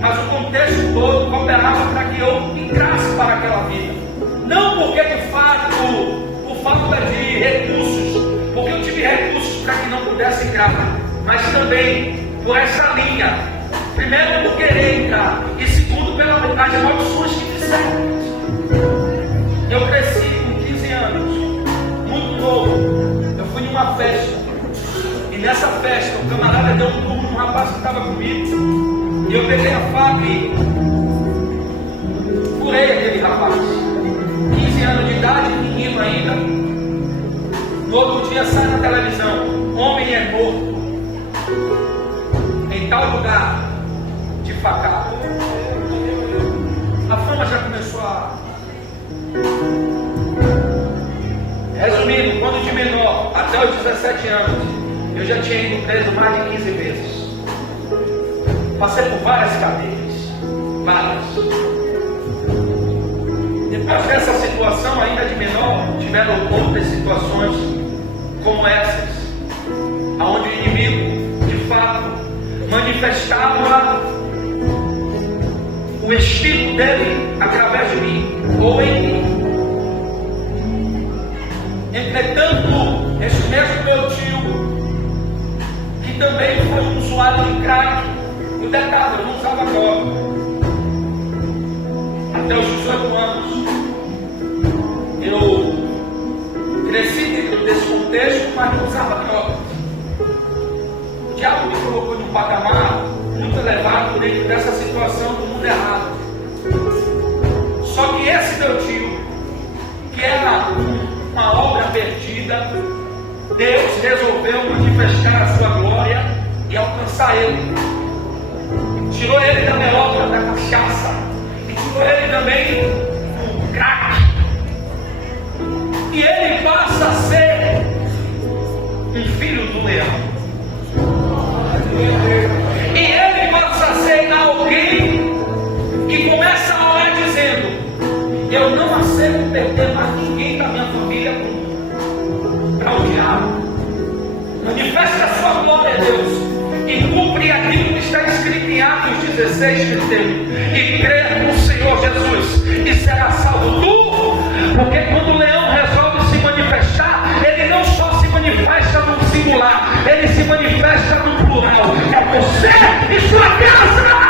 mas o contexto todo cooperava para que eu entrasse para aquela vida. Não porque de fato, por falta de recursos, porque eu tive recursos para que não pudesse entrar, mas também por essa linha. Primeiro, por querer entrar, e segundo, pelas maldições que disseram. Eu cresci com 15 anos, muito novo. Eu fui em uma festa, e nessa festa o camarada deu um turno no rapaz que estava comigo, e eu peguei a faca e furei aquele rapaz. 15 anos de idade, menino ainda. No outro dia sai na televisão: homem é morto em tal lugar de facada. A fama já começou a... Resumindo, quando de menor até os 17 anos, eu já tinha ido preso mais de 15 vezes. Passei por várias cadeias, várias. Depois dessa situação, ainda de menor, tiveram outras situações como essas, onde o inimigo, de fato, manifestava o espírito dele através de mim, ou em mim. Entretanto, esse mesmo meu tio, que também foi um usuário de crack, o detalhe, eu não usava droga. Até os 18 anos, eu cresci dentro desse contexto, mas não usava droga. colocou em um patamar muito elevado dentro dessa situação do mundo errado. Só que esse meu tio, que era uma obra perdida, Deus resolveu manifestar a sua glória e alcançar ele. Tirou ele da melódia, da cachaça, e tirou ele também do crack. E ele passa a ser um filho do leão. E ele passa a ser alguém que começa a orar dizendo: eu não aceito perder mais ninguém da minha família para o diabo. Manifesta a sua glória, Deus, e cumpre aquilo que está escrito em Atos 16:31. E crê no Senhor Jesus e será salvo tu, porque quando o leão resolve se manifestar, ele não só se manifesta no singular, ele se manifesta no plural. É você e sua casa.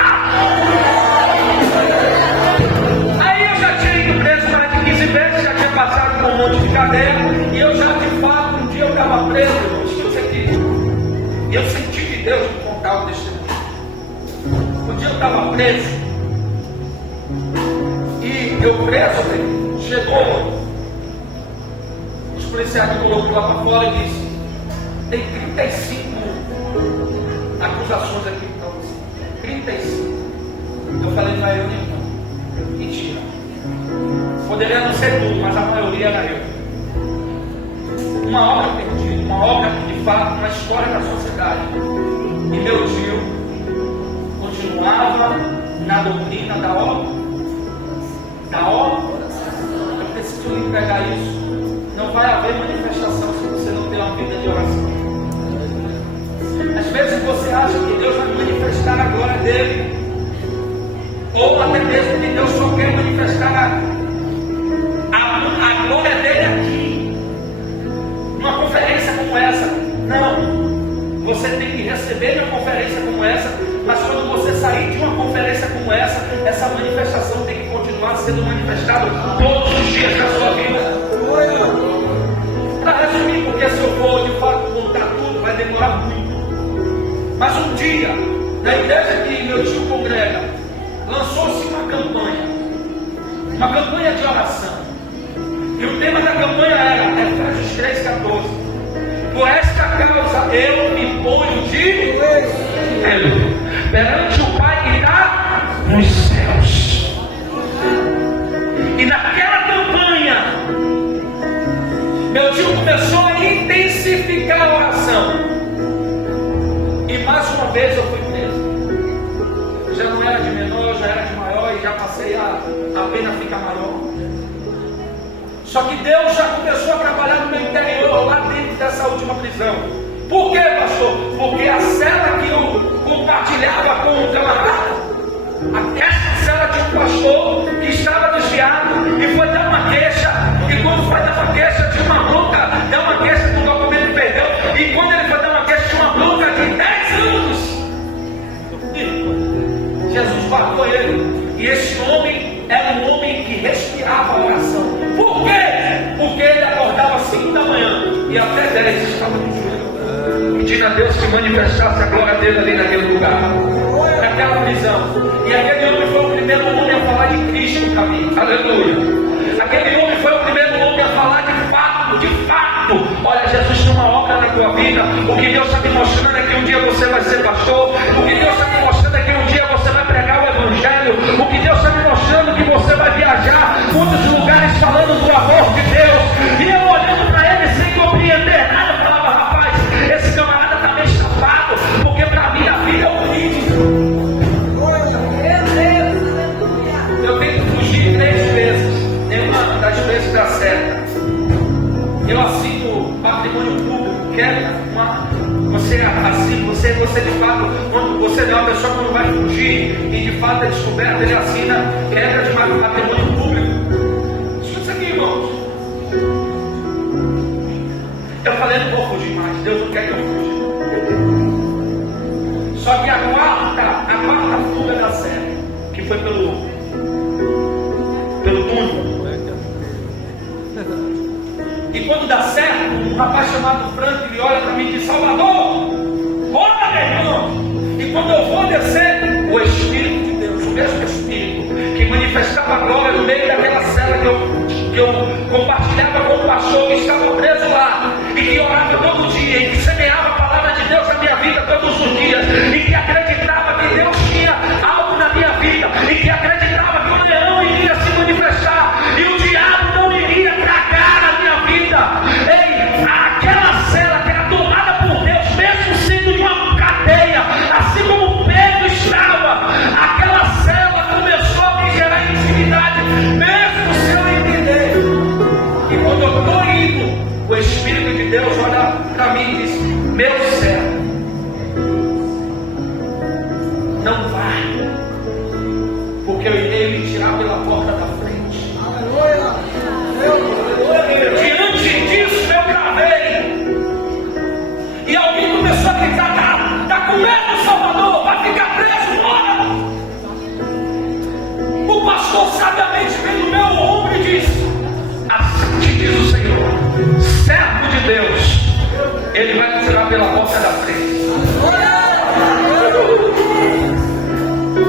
Aí eu já tinha ido preso mais de 15 vezes, já tinha passado por um monte de cadeia, e eu já de fato, um dia eu estava preso, irmãos, que eu senti. E eu senti de Deus me contar o testemunho. Um dia eu estava preso, e eu preso, chegou, os policiais me colocou lá para fora e disse: tem 35 acusações aqui para você. 35. Eu falei: não é eu nenhuma. Mentira. Poderia não ser tudo, mas a maioria era eu. Uma obra perdida, uma obra que de fato, uma história da sociedade. E meu tio continuava na doutrina da obra. Eu preciso lhe pegar isso. Não vai haver manifestação se você não tem uma vida de oração. Às vezes você acha que Deus vai manifestar a glória dele, ou até mesmo que Deus só quer manifestar a glória dele aqui, numa conferência como essa. Não, você tem que receber uma conferência como essa, mas quando você sair de uma conferência como essa manifestação tem que continuar sendo manifestada todos os dias da sua vida. Para resumir, porque se eu for de fato contar tudo, vai demorar muito. Mas um dia, na igreja que meu tio congrega, lançou-se uma campanha de oração. E o tema da campanha era Efésios 3:14. Por esta causa eu me ponho de joelho perante o Pai que está nos céus. E naquela campanha, meu tio começou a intensificar a oração. E mais uma vez eu fui preso. Já não era de menor, já era de maior, e já passei a pena ficar maior. Só que Deus já começou a trabalhar no meu interior, lá dentro dessa última prisão. Por quê, pastor? Porque a cela que eu compartilhava com o camarada, essa cela tinha um pastor que estava desviado e foi dar uma queixa. E quando foi dar uma queixa, tinha uma bronca, dar uma queixa do documento de perdão. E quando ele foi dar uma queixa, tinha uma bronca de 10 anos. E Jesus bateu ele. E esse homem era um homem que respirava a oração. Por quê? Porque ele acordava às 5 da manhã e até 10 estava no joelho, pedindo a Deus que manifestasse a glória dele ali naquele lugar, naquela prisão. E aquele homem foi o primeiro homem a falar de Cristo no caminho. Aleluia. Aquele homem foi o primeiro homem a falar de fato. Olha, Jesus tem uma obra na tua vida. O que Deus está te mostrando é que um dia você vai ser pastor. O que Deus está te mostrando é que um dia você vai pregar o Evangelho. O que Deus está te mostrando é que você vai viajar muitos lugares falando do amor de Deus. E eu olhando para ele sem compreender nada, eu falava: rapaz, esse camarada está meio chapado, porque para mim a vida é um vídeo. Eu tenho que fugir 3 vezes. Nenhuma das vezes dá certo. Eu assino patrimônio público, que é você assina, você de fato, quando você é uma pessoa que não vai fugir e de fato é descoberto, ele assina quebra de patrimônio público. Escuta isso aqui, irmãos. Eu falei: não vou fugir mais, Deus não quer que eu fuja. Só que a quarta fuga da série, que foi pelo túnel. E quando dá certo, um rapaz chamado Frank, ele olha para mim e diz: Salvador, bora, meu irmão, todos os dias, e que acreditava que Deus tinha algo na minha vida, e que acreditava que o leão iria se manifestar, e o diabo não iria tragar a minha vida. Ei, aquela cela que era tomada por Deus, mesmo sendo de uma cadeia, assim como Pedro estava, aquela cela começou a me gerar intimidade, mesmo sem eu entender. E quando eu estou indo, o Espírito de Deus olha para mim e diz: meu servo, não vá, porque eu irei lhe tirar pela porta da frente. Diante disso eu travei, e alguém começou a gritar: está com medo, Salvador, vai ficar preso, bora! O pastor sabiamente veio no meu ombro e disse: assim te diz o Senhor, servo de Deus, Ele vai te tirar pela porta da frente.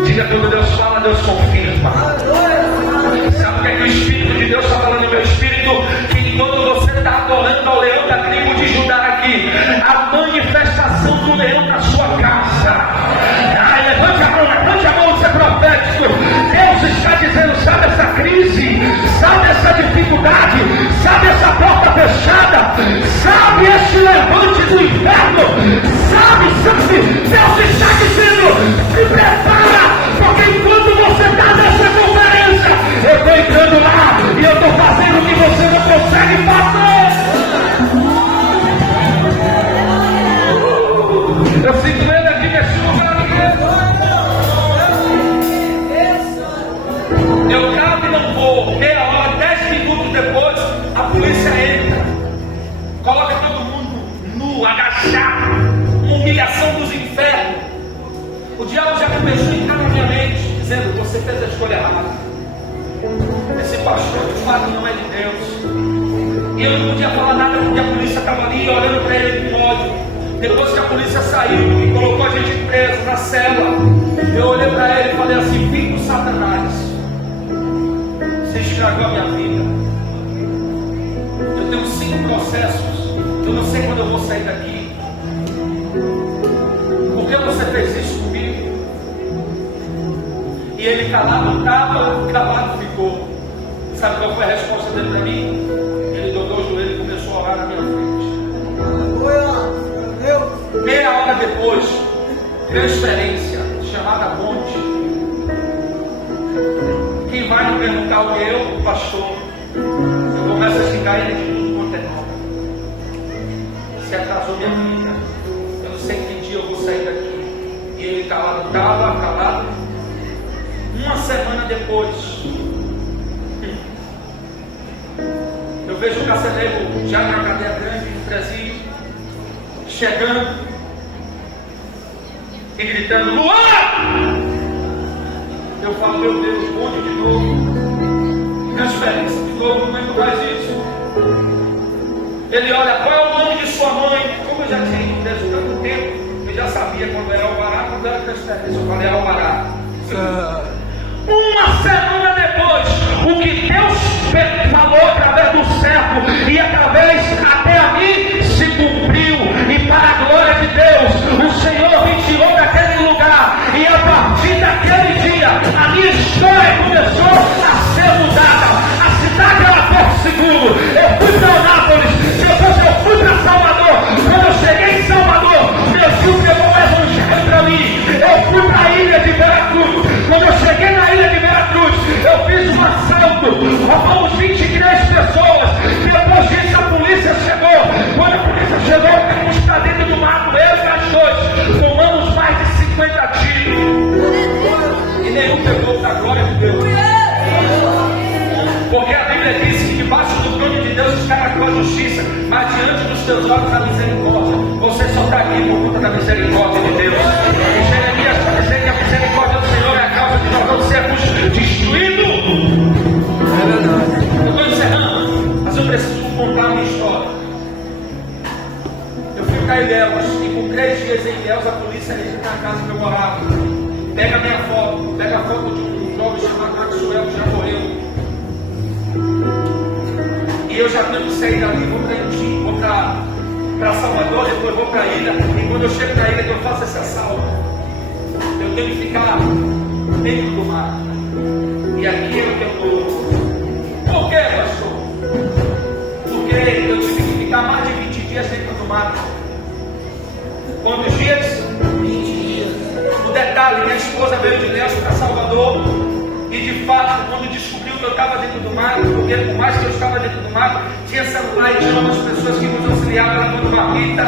Diga tudo, Deus fala, Deus confirma. Sabe o que é que o Espírito de Deus está falando no meu espírito? Que quando você está adorando ao leão da tribo de Judá aqui, a manifestação do leão na sua casa. Levante a mão, isso é profético. Deus está dizendo: sabe essa crise, sabe essa dificuldade, sabe essa porta fechada, sabe este levante do inferno, sabe, Deus está dizendo: se prepara, porque enquanto você está nessa conferência, eu estou entrando lá e eu estou fazendo o que você não consegue fazer. Eu sinto ele aqui nesse lugar. Eu gravo e não vou. Meia hora, 10 minutos depois, a polícia entra, coloca todo mundo nu, agachado, uma humilhação dos infernos. O diabo já começou a entrar na minha mente, dizendo: você fez a escolha errada. Esse pastor de fato não é de Deus. E eu não podia falar nada porque a polícia estava ali olhando para ele com ódio. Depois que a polícia saiu e colocou a gente preso na cela, eu olhei para ele e falei assim: filho do Satanás, você estragou a minha vida. Eu tenho 5 processos, eu não sei quando eu vou sair daqui. Por que você fez isso comigo? E ele calado estava, calado ficou. Sabe qual foi a resposta dele para mim? Ele dobrou o joelho e começou a orar na minha frente. Meia hora depois, transferência, chamada Monte. Quem vai me perguntar o que eu, o pastor, eu começo a xingar ele de tudo quanto é nome. Se atrasou minha vida, eu não sei que dia eu vou sair daqui. E ele calado, estava calado. Uma semana depois, eu vejo o carcereiro já na cadeia grande, no presídio, chegando e gritando: Luan! Eu falo: meu Deus, onde de novo? Transferência de novo, como é que faz isso? Ele olha: qual é o nome de sua mãe? Como eu já tinha ido desde tanto tempo, eu já sabia quando era Alvará, quando era transferência. Eu falei: Alvará. Uma semana depois, o que Deus falou através do servo e através até a mim se cumpriu, e para a glória de Deus, o Senhor me tirou daquele lugar, e a partir daquele dia, a minha história começou a ser mudada. A cidade era Porto Seguro, eu fui para Anápolis, depois eu fui para Salvador. Quando eu cheguei em Salvador, meu tio pegou o evangelho para mim, eu fui para a ilha de Veracruz. Quando eu cheguei na ilha de Veracruz, eu fiz um assalto, roubamos 23 pessoas. Depois disso a polícia chegou. Quando a polícia chegou, fomos para dentro do mato, eu e as dois, tomamos mais de 50 tiros, e nenhum pegou para a glória de Deus. Porque a Bíblia diz que debaixo do trono de Deus está a tua justiça, mas diante dos teus olhos a misericórdia. Você só está aqui por conta da misericórdia de Deus. E Jeremias está dizendo que a misericórdia do Senhor é a causa de nós não sermos destruídos. Eu estou encerrando, mas eu preciso contar a minha história. Eu fui para Ilhéus, e com 3 dias em Ilhéus, a polícia entra na casa que eu morava. Pega a minha foto, pega a foto de um jovem chamado Maxwell, que já morreu. E eu já tenho que sair dali, vou para para Salvador, depois vou para a ilha, e quando eu chego na ilha eu faço esse assalto. Eu tenho que ficar dentro do mar. E aqui é o que eu estou. Por quê, pastor? Porque eu tive que ficar mais de 20 dias dentro do mar. Quantos dias? 20 dias. O detalhe, minha esposa veio de Deus para Salvador. E de fato, quando descobriu que eu estava dentro do mar, porque por mais que eu estava dentro do mar, tinha celular e tinha umas pessoas que nos auxiliavam levando marmita.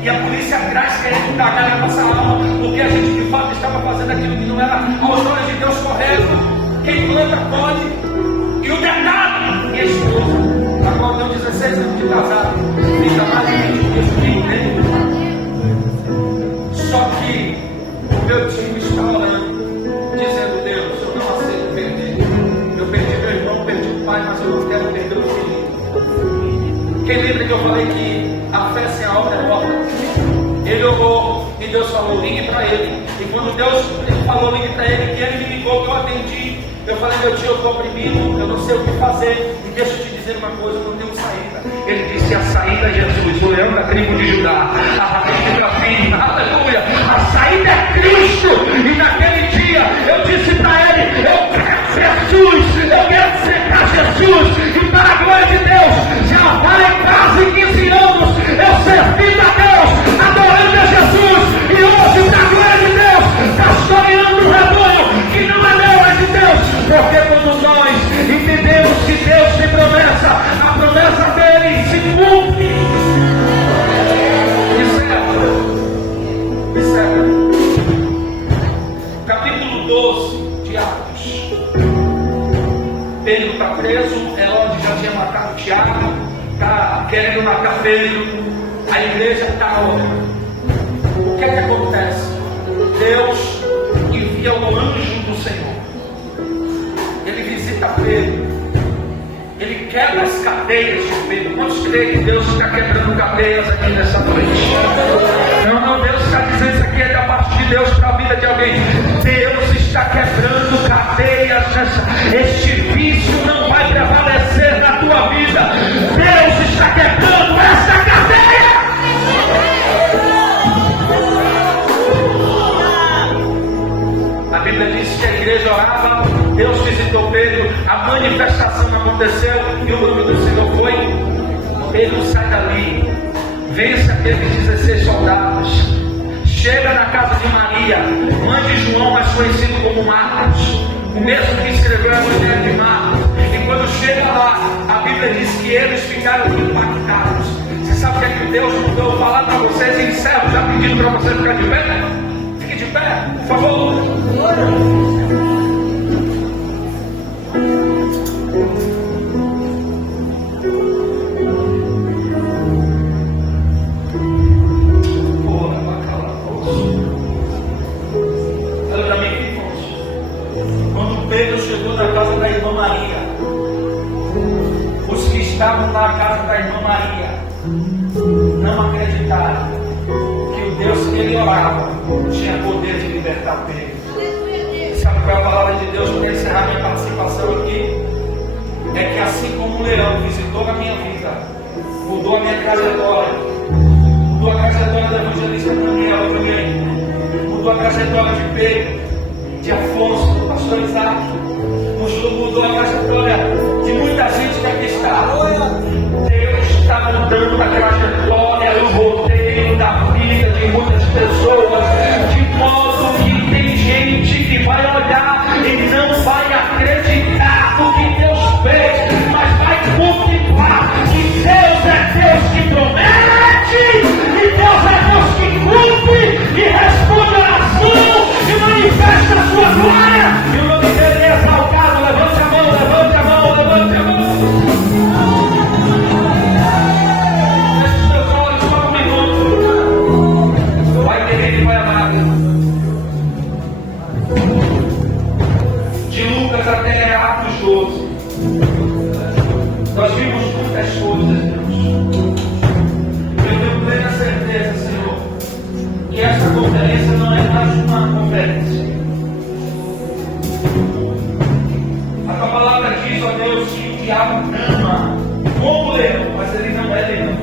E a polícia atrás querendo cagar na nossa alma, porque a gente de fato estava fazendo aquilo que não era aos olhos de Deus correto. Quem planta pode. E o detalhe, minha esposa, a qual deu 16 anos de casado, fica mais de 20 dias comigo dentro do mar. Só que o meu time está orando, dizendo: Deus, eu não aceito perder. Eu perdi meu irmão, perdi o pai, mas eu não quero perder o filho. Quem lembra que eu falei que a fé sem a obra é morta? Ele orou e Deus falou: ligue para ele. E quando Deus falou ligue para ele, que ele me ligou, que eu atendi, eu falei: meu tio, eu estou oprimido, eu não sei o que fazer. E deixa eu te dizer uma coisa, eu não tenho saída. Ele disse: a saída é Jesus, o leão da tribo de Judá, a rainha da firme, aleluia. A saída é Cristo. E naquele dia eu disse para ele: eu quero Jesus, eu quero cercar Jesus. E para a glória de Deus, já vai quase 15 anos eu servi a Deus, adorando a Jesus. E hoje, para a glória de Deus, pastoreando um rebanho que não é meu, é de Deus. Porque quando nós entendemos que Deus tem promessa, a promessa dele se cumpre. Isso é. Capítulo 12 de Atos. Pedro está preso, Herodes já tinha matado Tiago, está querendo matar Pedro, a igreja está orando. O que é que acontece? Deus envia o anjo do Senhor. Ele visita Pedro. Ele quebra as cadeias de Pedro. Quantos creem que Deus está quebrando cadeias aqui nessa noite? Não, Deus está dizendo isso aqui é da parte de Deus para a vida de alguém. Deus está quebrando cadeias nessa. Este vício não vai prevalecer na tua vida. Deus está quebrando essa cadeia. A Bíblia diz que a igreja orava, Deus visitou Pedro, a manifestação aconteceu e o nome do Senhor foi: Pedro, sai dali, vence aqueles 16 soldados, chega na casa de Maria, mãe de João, mais conhecido como Marcos, o mesmo que escreveu a Evangelho de Marcos. E quando chega lá, a Bíblia diz que eles ficaram impactados. Você sabe o que é que Deus mandou? Eu vou falar para vocês em encerro, já pedindo para você ficar de pé? Fique de pé, por favor. Quando Pedro chegou na casa da irmã Maria, os que estavam na casa da irmã Maria não acreditaram que o Deus que ele orava tinha poder de libertar Pedro. Sabe qual é a palavra de Deus para encerrar minha participação aqui? É que assim como um leão visitou a minha vida, mudou a minha trajetória, mudou a trajetória do evangelista Daniel também, mudou a trajetória de Pedro, de Afonso, do pastor Isaac, mudou a trajetória de muita gente que aqui está. Deus está mudando a trajetória, o roteiro da vida de muitas pessoas, de modo que tem gente que vai olhar e não vai acreditar no que Deus fez, mas vai confirmar que Deus é Deus que promete, e Deus é Deus que cumpre, e responde a oração, e manifesta a sua glória, e o nome dele é exaltado. Levante a mão, levante a mão, levante a mão. Feche os teus olhos só um minuto. Vai querido e vai amado. De Lucas até Atos 12, nós vimos muitas coisas, Deus. Eu tenho plena certeza, Senhor, que essa conferência não é mais uma conferência. A tua palavra diz, ó Deus, que o diabo ama como leão, mas ele não é leão.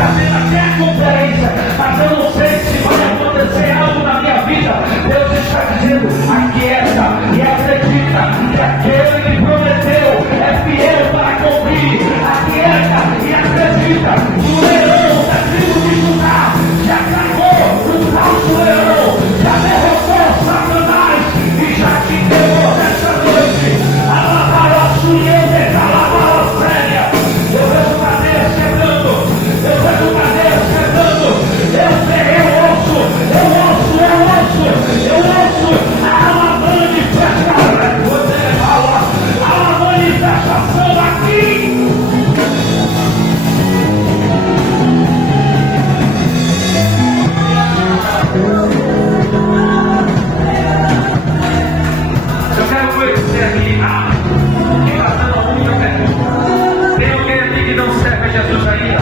trazendo até a conferência, mas eu não sei se vai acontecer algo na minha vida. Deus está dizendo: aquieta e acredita que aquele que prometeu é fiel para cumprir. Aquieta e acredita. O leão da tribo de Judá já acabou o falso leão, já derrotou Satanás e já te deu nessa noite. Alabarosso e ele, alabarosso séria. Eu vejo cadeias quebrando, eu vejo cadeias quebrando. Eu ouço a manifestação aqui. Eu quero conhecer aqui. Quem está dando a única pergunta? Tem alguém aqui que não serve a Jesus ainda?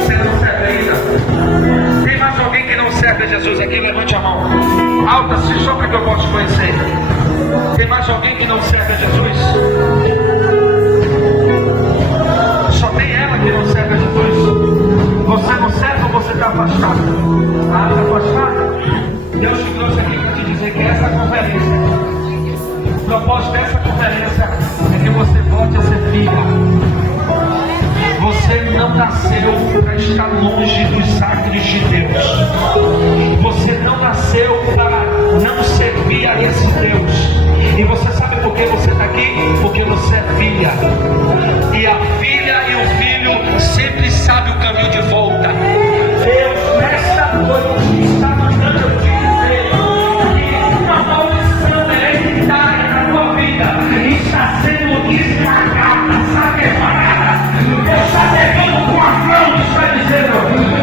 Você não serve ainda? Tem mais alguém que não serve a Jesus aqui? Levante a mão. Alta, assim, só para que eu possa conhecer. Tem mais alguém que não serve a Jesus? Só tem ela que não serve a Jesus. Você não serve ou você está afastado? Está afastado? Deus te trouxe aqui para te dizer que essa conferência, o propósito dessa conferência é que você volte a ser filha. Você não nasceu para estar longe dos sátiros de Deus. Você não nasceu para não servir a esse Deus. E você sabe por que você está aqui? Porque você é filha. E a filha e o filho sempre sabem o caminho de volta. Deus, nesta noite, está mandando eu te dizer que uma maldição hereditária na tua vida está sendo esmagada, separada. Deus está pegando com a mão e está dizendo: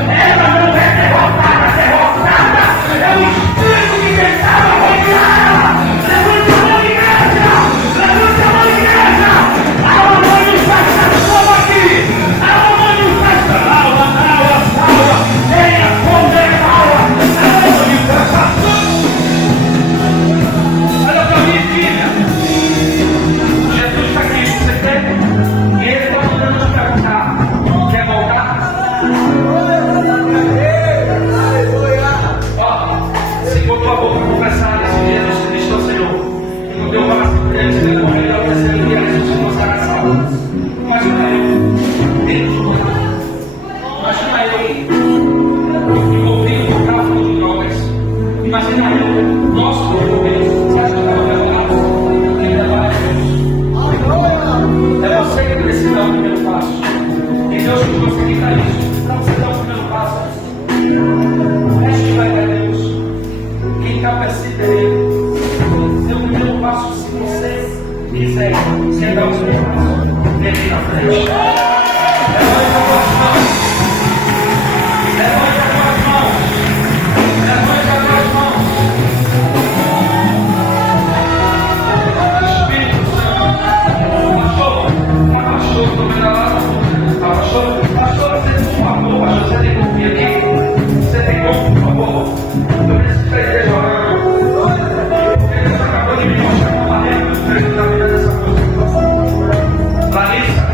ela não é derrotada, derrotada é o espírito que tentava rodear ela. Levante a mão, igreja! Levante a mão, igreja! Há uma manifestação aqui! Há uma manifestação! Alma, venha comer alma! Há uma manifestação! Olha para mim, filha! Jesus está aqui, você quer? E ele está mandando te perguntar: quer voltar? Se botou a boca para confessar esse dia, Jesus Cristo ao Senhor, e no teu coração crente que ele morreu ao terceiro dia, ressuscitou, será salvo. Imagina eu, imagina eu, envolvido com tráfico de drogas. Imagina eu, nosso envolvido. Você acha que eu estava preparado? Quem prepara é Deus. É você que precisa dar o primeiro passo. E Deus te trouxe aqui para isso, para você dar o primeiro passo. Este vai dar Deus. Quem capacita é Ele. Dê o primeiro passo se você quiser. Sem dar o primeiro passo. Vem aqui na frente. Levante as tuas mãos. Levante as tuas mãos. Levante as tuas mãos. Espírito Santo. Pastor, estou vendo lá. Pastor, você tem um favor, pastor, você tem como vir aqui? Você tem como, por favor? Eu preciso da igreja orando. Porque Deus acabou de me mostrar uma barreira muito grande na vida dessa coisa. Larissa,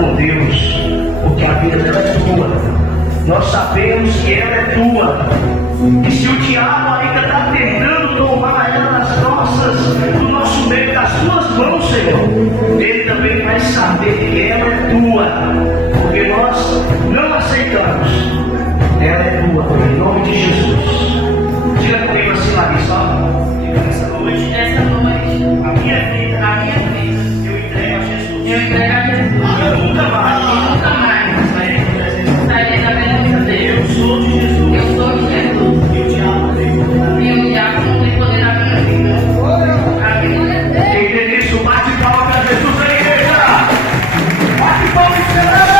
com Deus, porque a vida dela é tua. Nós sabemos que ela é tua. E se o diabo ainda está tentando tomar ela do nosso meio, das tuas mãos, Senhor, ele também vai saber que ela é tua, porque nós não aceitamos. Ela é tua, em nome de Jesus. Diga comigo assim, Larissa, essa noite, a minha vida, eu entrego a Jesus. Nunca mais sairei da presença dele. Eu sou de Jesus. E o diabo não tem poder na minha vida. Quem crê nisso, bate palma para Jesus aí, igreja. Bate palma e celebra.